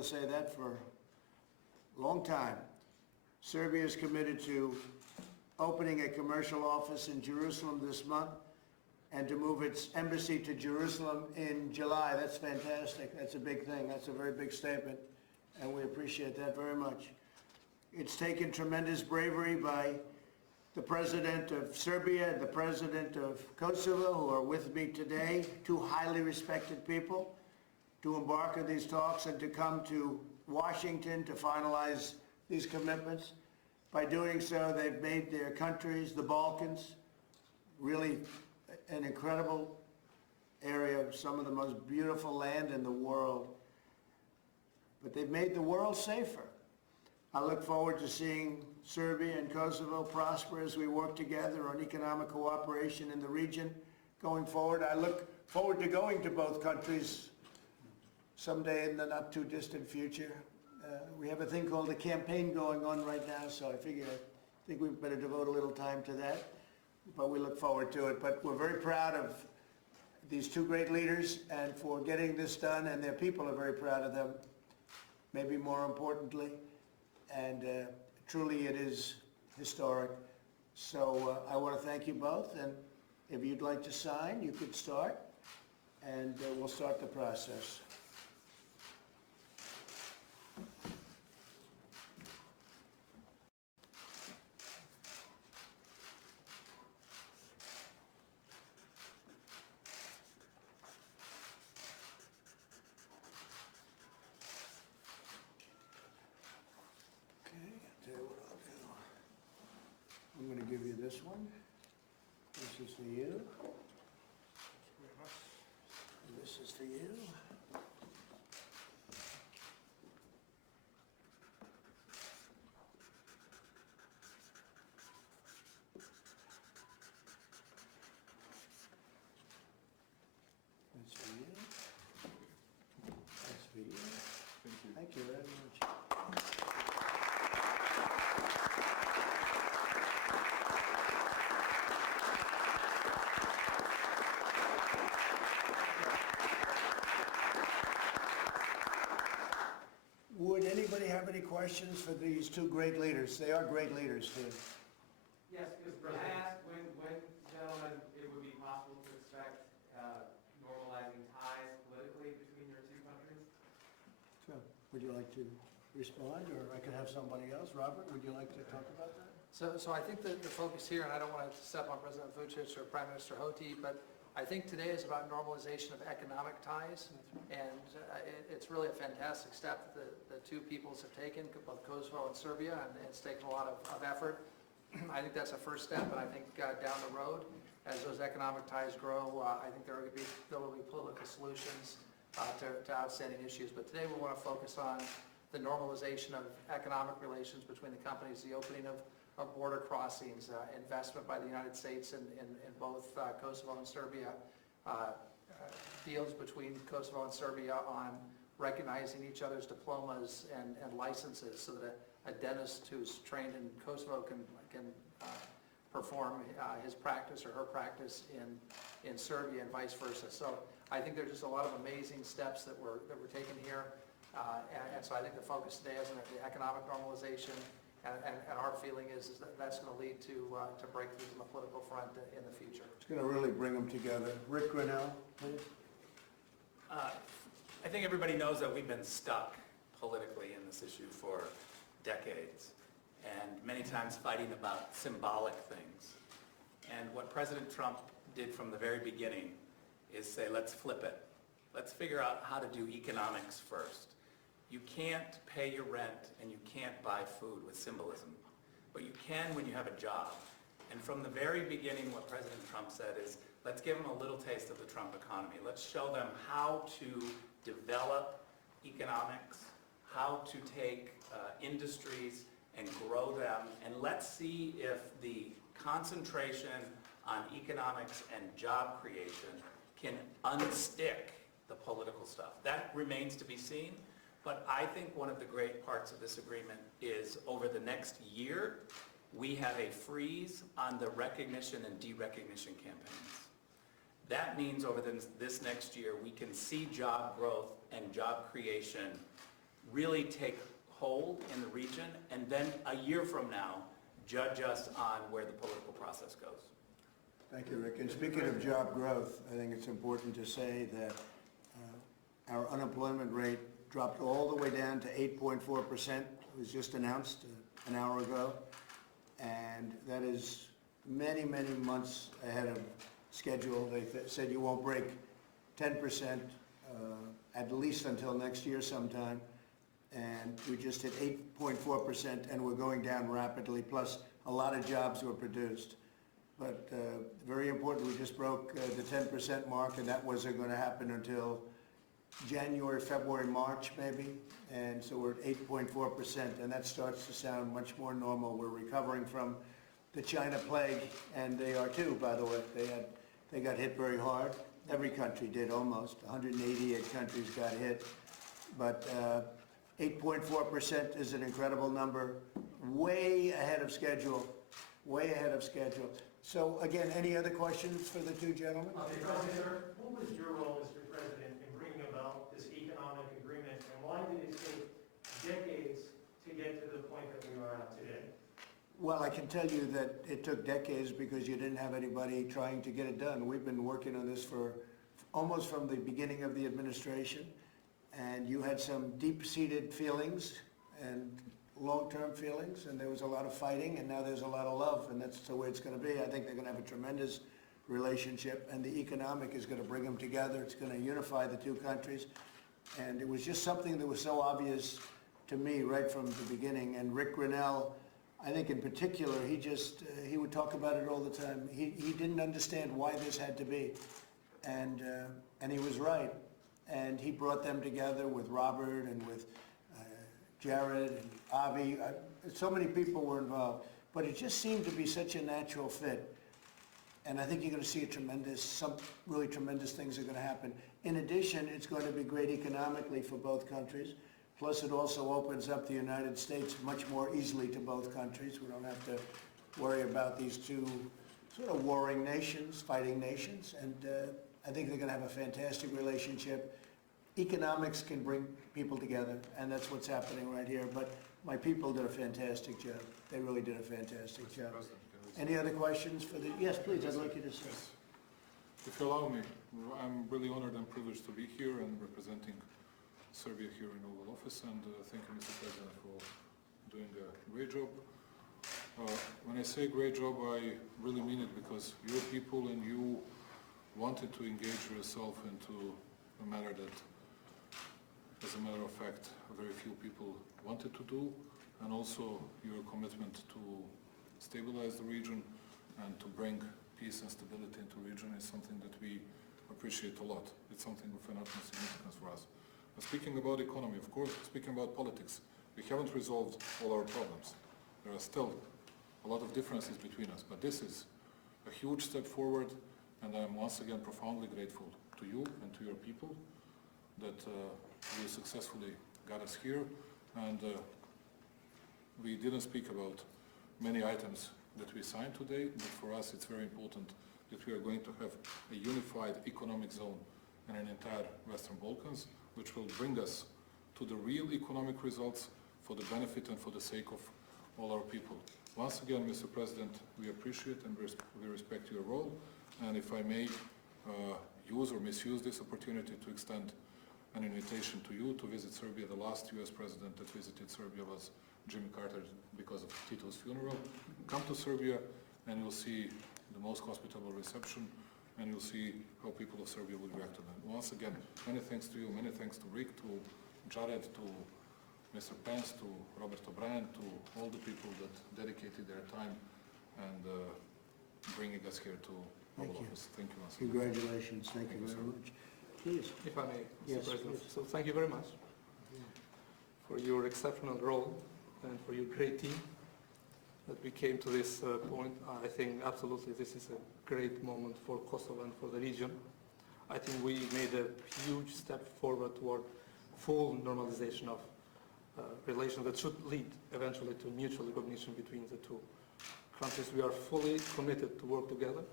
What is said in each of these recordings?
to say that for a long time. Serbia is committed to opening a commercial office in Jerusalem this month and to move its embassy to Jerusalem in July. That's fantastic. That's a big thing. That's a very big statement, and we appreciate that very much. It's taken tremendous bravery by the President of Serbia and the President of Kosovo, who are with me today, two highly respected people, to embark on these talks and to come to Washington to finalize these commitments. By doing so, they've made their countries, the Balkans, really an incredible area of some of the most beautiful land in the world. But they've made the world safer. I look forward to seeing Serbia and Kosovo prosper as we work together on economic cooperation in the region going forward. I look forward to going to both countries someday in the not too distant future. We have a thing called a campaign going on right now, so I think we better devote a little time to that. But we look forward to it. But we're very proud of these two great leaders and for getting this done, and their people are very proud of them, maybe more importantly. And truly it is historic. So I want to thank you both, and if you'd like to sign, you could start, and we'll start the process. I'm going to give you this one. This is for you. And this is for you. That's for you. That's for you. Thank you. Thank you very much. Would anybody have any questions for these two great leaders? They are great leaders, too. Yes, because can I ask when, gentlemen, it would be possible to expect normalizing ties politically between your two countries? Sure. Would you like to respond, or I could have somebody else? Robert, would you like to talk about that? So I think that the focus here, and I don't want to step on President Vučić or Prime Minister Hoti, but I think today is about normalization of economic ties, and it's really a fantastic step that the two peoples have taken, both Kosovo and Serbia, and it's taken a lot of effort. I think that's a first step, and I think down the road, as those economic ties grow, I think there will be political solutions to outstanding issues. But today we want to focus on the normalization of economic relations between the companies, the opening of border crossings, investment by the United States in both Kosovo and Serbia, deals between Kosovo and Serbia on recognizing each other's diplomas and licenses so that a dentist who's trained in Kosovo can perform his practice or her practice in Serbia and vice versa. So I think there's just a lot of amazing steps that we're taking here. And so I think the focus today is on the economic normalization, and our feeling is that that's going to lead to breakthroughs on the political front in the future. It's going to really bring them together. Rick Grinnell, please. I think everybody knows that we've been stuck politically in this issue for decades, and many times fighting about symbolic things. And what President Trump did from the very beginning is say, let's flip it. Let's figure out how to do economics first. You can't pay your rent and you can't buy food with symbolism, but you can when you have a job. And from the very beginning, what President Trump said is, let's give them a little taste of the Trump economy. Let's show them how to develop economics, how to take industries and grow them, and let's see if the concentration on economics and job creation can unstick the political stuff. That remains to be seen, but I think one of the great parts of this agreement is over the next year, we have a freeze on the recognition and derecognition campaigns. That means over this next year, we can see job growth and job creation really take hold in the region, and then a year from now, judge us on where the political process goes. Thank you, Rick. And speaking of job growth, I think it's important to say that our unemployment rate dropped all the way down to 8.4%. It was just announced an hour ago. And that is many, many months ahead of schedule. They said you won't break 10% at least until next year sometime. And we just hit 8.4%, and we're going down rapidly, plus a lot of jobs were produced. But very important, we just broke the 10% mark, and that wasn't going to happen until January, February, March maybe. And so we're at 8.4%, and that starts to sound much more normal. We're recovering from the China plague, and they are too, by the way. They got hit very hard. Every country did almost. 188 countries got hit. But 8.4% is an incredible number, way ahead of schedule, way ahead of schedule. So again, any other questions for the two gentlemen? Sir, what was your role, Mr. President, in bringing about this economic agreement, and why did it take decades to get to the point that we are at today? Well, I can tell you that it took decades because you didn't have anybody trying to get it done. We've been working on this for almost from the beginning of the administration, and you had some deep-seated feelings and long-term feelings, and there was a lot of fighting, and now there's a lot of love, and that's the way it's going to be. I think they're going to have a tremendous relationship, and the economic is going to bring them together. It's going to unify the two countries, and it was just something that was so obvious to me right from the beginning. And Rick Grinnell, I think in particular, he would talk about it all the time. He didn't understand why this had to be, and he was right. And he brought them together with Robert and with Jared and Avi. So many people were involved, but it just seemed to be such a natural fit. And I think you're going to see some really tremendous things are going to happen. In addition, it's going to be great economically for both countries. Plus, it also opens up the United States much more easily to both countries. We don't have to worry about these two sort of warring nations, fighting nations. And I think they're going to have a fantastic relationship. Economics can bring people together, and that's what's happening right here. But my people did a fantastic job. They really did a fantastic job. Any other questions for the, yes, please, I'd like you to say. If you allow me, I'm really honored and privileged to be here and representing Serbia here in Oval Office, and thank you, Mr. President, for doing a great job. When I say great job, I really mean it, because your people and you wanted to engage yourself into a matter that, as a matter of fact, very few people wanted to do, and also your commitment to stabilize the region and to bring peace and stability into the region is something that we appreciate a lot. It's something of an utmost significance for us. But speaking about economy, of course, speaking about politics, we haven't resolved all our problems. There are still a lot of differences between us, but this is a huge step forward, and I'm once again profoundly grateful to you and to your people that you successfully got us here. And we didn't speak about many items that we signed today, but for us it's very important that we are going to have a unified economic zone in an entire Western Balkans, which will bring us to the real economic results for the benefit and for the sake of all our people. Once again, Mr. President, we appreciate and we respect your role, and if I may use or misuse this opportunity to extend an invitation to you to visit Serbia. The last US president that visited Serbia was Jimmy Carter because of Tito's funeral. Come to Serbia and you'll see the most hospitable reception, and you'll see how people of Serbia will react to that. Once again, many thanks to you, many thanks to Rick, to Jared, to Mr. Pence, to Robert O'Brien, to all the people that dedicated their time and bringing us here to Oval Office. Thank you once again. Congratulations. Thank you very much. Please. If I may, Yes, Mr. President. please. So thank you very much for your exceptional role and for your great team that we came to this point. I think absolutely this is a great moment for Kosovo and for the region. I think we made a huge step forward toward full normalization of relations that should lead eventually to mutual recognition between the two countries. We are fully committed to work together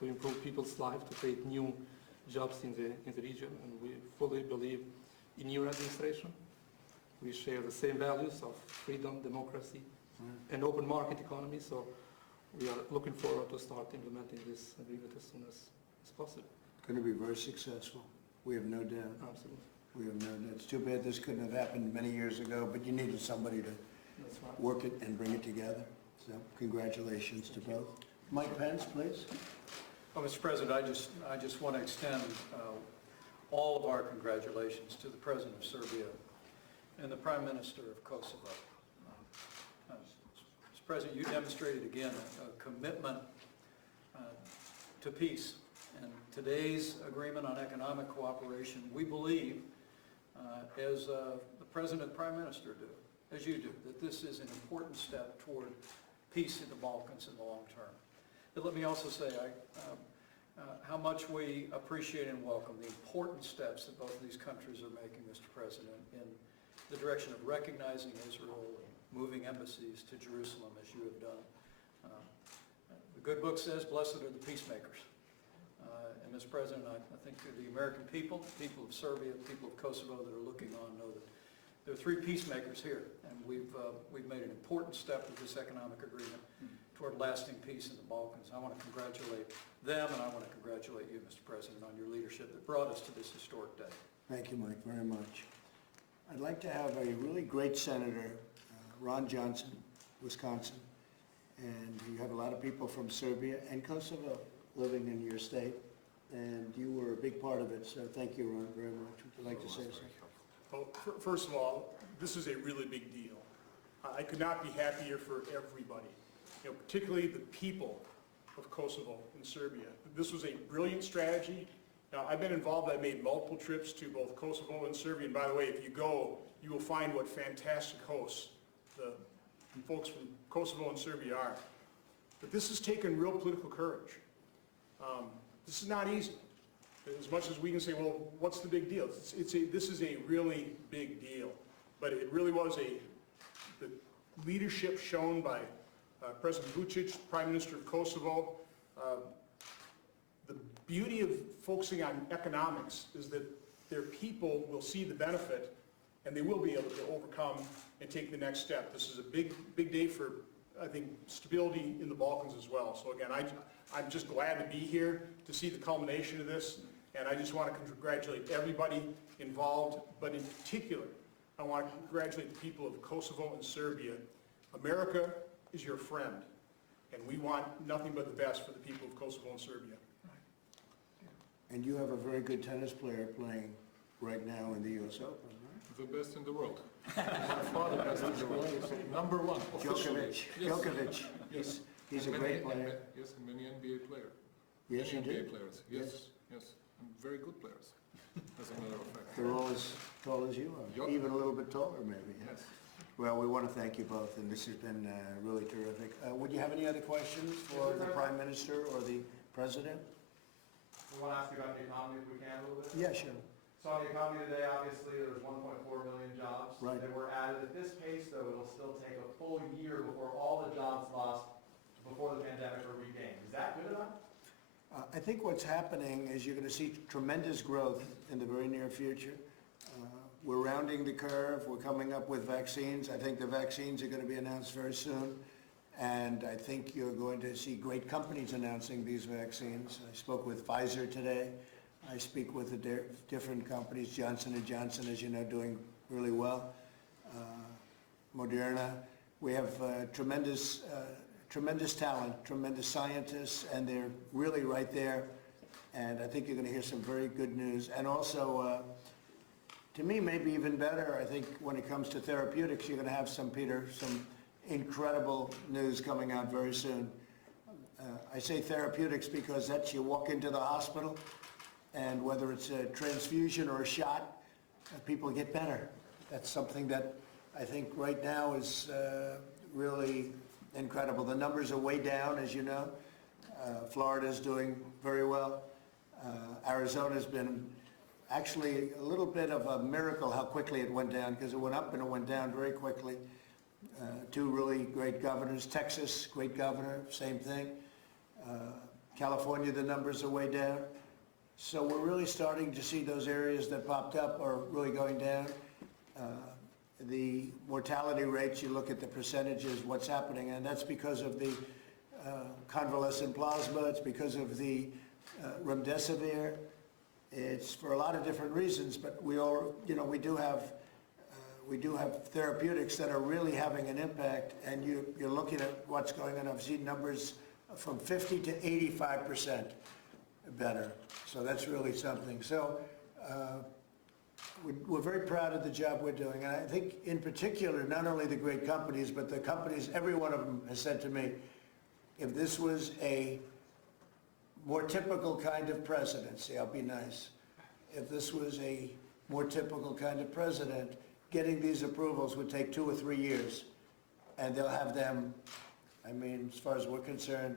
to improve people's lives, to create new jobs in the region, and we fully believe in your administration We share the same values of freedom, democracy, and open market economy. So we are looking forward to start implementing this agreement as soon as possible. Going to be very successful. We have no doubt. Absolutely. We have no doubt. It's too bad this couldn't have happened many years ago, but you needed somebody to That's right. work it and bring it together. So congratulations to both. Mike Pence, please. Well, Mr. President, I just want to extend all of our congratulations to the President of Serbia and the Prime Minister of Kosovo. Mr. President, you demonstrated again a commitment to peace. And today's agreement on economic cooperation, we believe, as the President and Prime Minister do, as you do, that this is an important step toward peace in the Balkans in the long term. But let me also say how much we appreciate and welcome the important steps that both of these countries are making, Mr. President, in the direction of recognizing Israel and moving embassies to Jerusalem, as you have done. The good book says, blessed are the peacemakers. And Mr. President, I think the American people, the people of Serbia, the people of Kosovo that are looking on know that there are three peacemakers here, and we've made an important step with this economic agreement toward lasting peace in the Balkans. I want to congratulate them, and I want to congratulate you, Mr. President, on your leadership that brought us to this historic day. Thank you, Mike, very much. I'd like to have a really great senator, Ron Johnson, Wisconsin, and you have a lot of people from Serbia and Kosovo living in your state, and you were a big part of it, so thank you, Ron, very much. Would you like to say something? Well, first of all, this is a really big deal. I could not be happier for everybody, particularly the people of Kosovo and Serbia. This was a brilliant strategy. Now, I've been involved. I've made multiple trips to both Kosovo and Serbia. And by the way, if you go, you will find what fantastic hosts the folks from Kosovo and Serbia are. But this has taken real political courage. This is not easy. As much as we can say, well, what's the big deal? This is a really big deal. But it really was the leadership shown by President Vučić, Prime Minister of Kosovo. The beauty of focusing on economics is that their people will see the benefit and they will be able to overcome and take the next step. This is a big day for, I think, stability in the Balkans as well. So again, I'm just glad to be here to see the culmination of this, and I just want to congratulate everybody involved, but in particular, I want to congratulate the people of Kosovo and Serbia. America is your friend, and we want nothing but the best for the people of Kosovo and Serbia. And you have a very good tennis player playing right now in the U.S. Open, right? The best in the world. By far the best in the world. Number one, officially. Djokovic. Yes. He's a And great many- player. Yes, and many NBA players. Yes, you Many do. NBA players, yes, yes. And very good players, as a matter of fact. They're all as tall as you are, Yup. even a little bit taller maybe. Yes. Well, we want to thank you both, and this has been really terrific. Would you have any other questions for the Prime Minister or the President? We want to ask you about the economy if we can a little bit. Yeah, sure. So on the economy today, obviously, there's 1.4 million jobs Right. that were added. At this pace, though, it'll still take a full year before all the jobs lost before the pandemic are regained. Is that good enough? I think what's happening is you're going to see tremendous growth in the very near future. We're rounding the curve. We're coming up with vaccines. I think the vaccines are going to be announced very soon. And I think you're going to see great companies announcing these vaccines. I spoke with Pfizer today. I speak with the different companies, Johnson & Johnson, as you know, doing really well. Moderna. We have tremendous talent, tremendous scientists, and they're really right there. And I think you're going to hear some very good news. And also, to me, maybe even better, I think when it comes to therapeutics, you're going to have some incredible news coming out very soon. I say therapeutics because that's you walk into the hospital, and whether it's a transfusion or a shot, people get better. That's something that I think right now is really incredible. The numbers are way down, as you know. Florida's doing very well. Arizona's been actually a little bit of a miracle how quickly it went down, because it went up and it went down very quickly. Two really great governors. Texas, great governor, same thing. California, the numbers are way down. So we're really starting to see those areas that popped up are really going down. the mortality rates, you look at the percentages, what's happening, and that's because of the convalescent plasma, it's because of the remdesivir, it's for a lot of different reasons, but we all, we do have therapeutics that are really having an impact, and you're looking at what's going on. I've seen numbers from 50 to 85% better, so that's really something. So we're very proud of the job we're doing, and I think in particular, not only the great companies, but the companies, every one of them has said to me, if this was a more typical kind of presidency, I'll be nice, if this was a more typical kind of president, getting these approvals would take 2 or 3 years, and they'll have them, I mean, as far as we're concerned,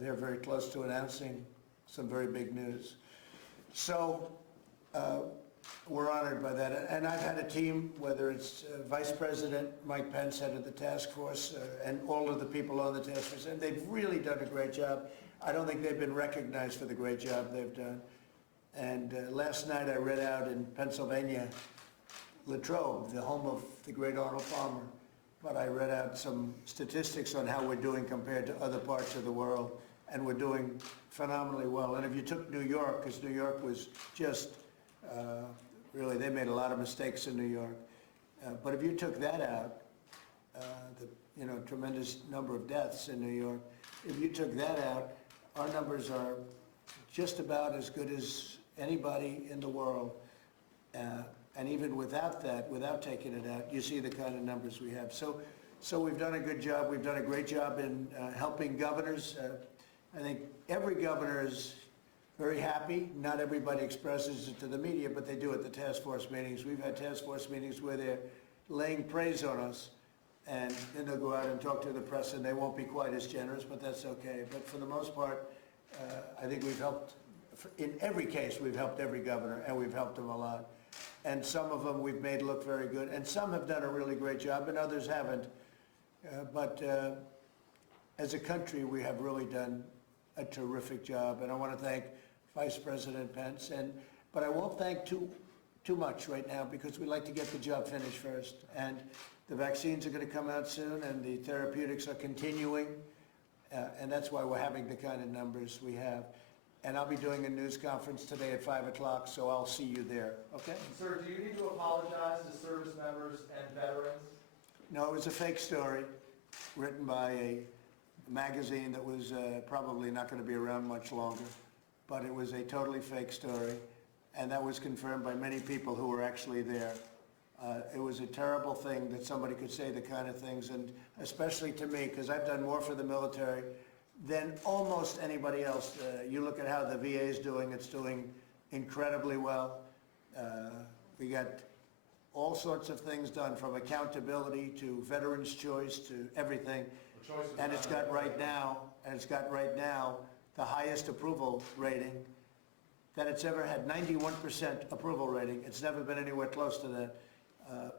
they're very close to announcing some very big news. So we're honored by that. And I've had a team, whether it's Vice President Mike Pence, head of the task force, and all of the people on the task force, and they've really done a great job. I don't think they've been recognized for the great job they've done. And last night I read out in Pennsylvania, Latrobe, the home of the great Arnold Palmer, but I read out some statistics on how we're doing compared to other parts of the world, and we're doing phenomenally well. And if you took New York, because New York was just, really, they made a lot of mistakes in New York. But if you took that out, the tremendous number of deaths in New York, if you took that out, our numbers are just about as good as anybody in the world. And even without that, without taking it out, you see the kind of numbers we have. So we've done a good job. We've done a great job in helping governors. I think every governor is very happy. Not everybody expresses it to the media, but they do at the task force meetings. We've had task force meetings where they're laying praise on us, and then they'll go out and talk to the press, and they won't be quite as generous, but that's okay. But for the most part, I think we've helped, in every case, we've helped every governor, and we've helped them a lot. And some of them we've made look very good, and some have done a really great job, and others haven't. But as a country, we have really done a terrific job, and I want to thank Vice President Pence, but I won't thank too much right now, because we like to get the job finished first. And the vaccines are going to come out soon, and the therapeutics are continuing, and that's why we're having the kind of numbers we have. And I'll be doing a news conference today at 5 o'clock, so I'll see you there, okay? Sir, do you need to apologize to service members and veterans? No, it was a fake story written by a magazine that was probably not going to be around much longer, but it was a totally fake story, and that was confirmed by many people who were actually there. It was a terrible thing that somebody could say the kind of things, and especially to me, because I've done more for the military than almost anybody else. You look at how the VA is doing, it's doing incredibly well. We got all sorts of things done, from accountability to veterans' choice to everything. And it's got right now, the highest approval rating that it's ever had, 91% approval rating. It's never been anywhere close to that.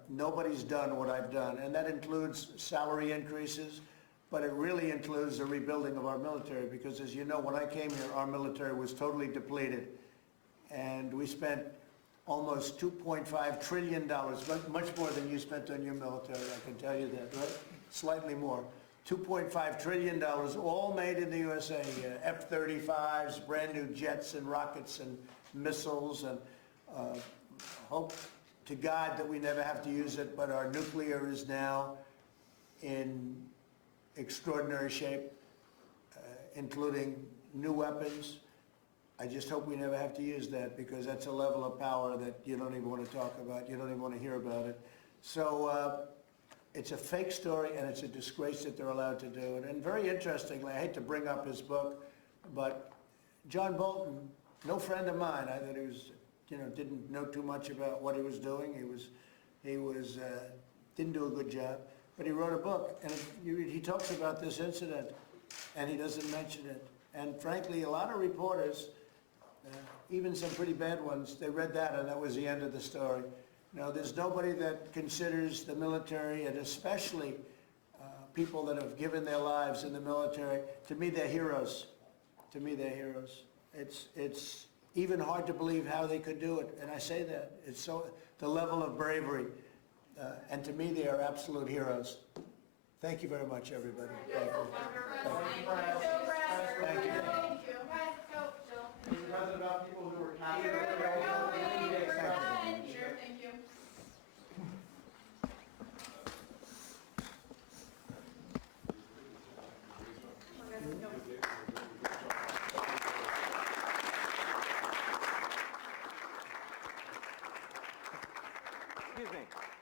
Nobody's done what I've done, and that includes salary increases, but it really includes the rebuilding of our military, because as you know, when I came here, our military was totally depleted, and we spent almost $2.5 trillion, much more than you spent on your military, I can tell you that, right? Slightly more. $2.5 trillion, all made in the USA, F-35s, brand new jets and rockets and missiles, and hope to God that we never have to use it, but our nuclear is now in extraordinary shape, including new weapons. I just hope we never have to use that, because that's a level of power that you don't even want to talk about, you don't even want to hear about it. So it's a fake story, and it's a disgrace that they're allowed to do it. And very interestingly, I hate to bring up his book, but John Bolton, no friend of mine, I thought he was, didn't know too much about what he was doing. He didn't do a good job, but he wrote a book, and he talks about this incident, and he doesn't mention it. And frankly, a lot of reporters, even some pretty bad ones, they read that, and that was the end of the story. There's nobody that considers the military, and especially people that have given their lives in the military, to me, they're heroes. To me, they're heroes. It's even hard to believe how they could do it, and I say that. It's so, the level of bravery. And to me, they are absolute heroes. Thank you very much, everybody. Thank you. Thank you. Mr. President, about people who were captured. Excuse me.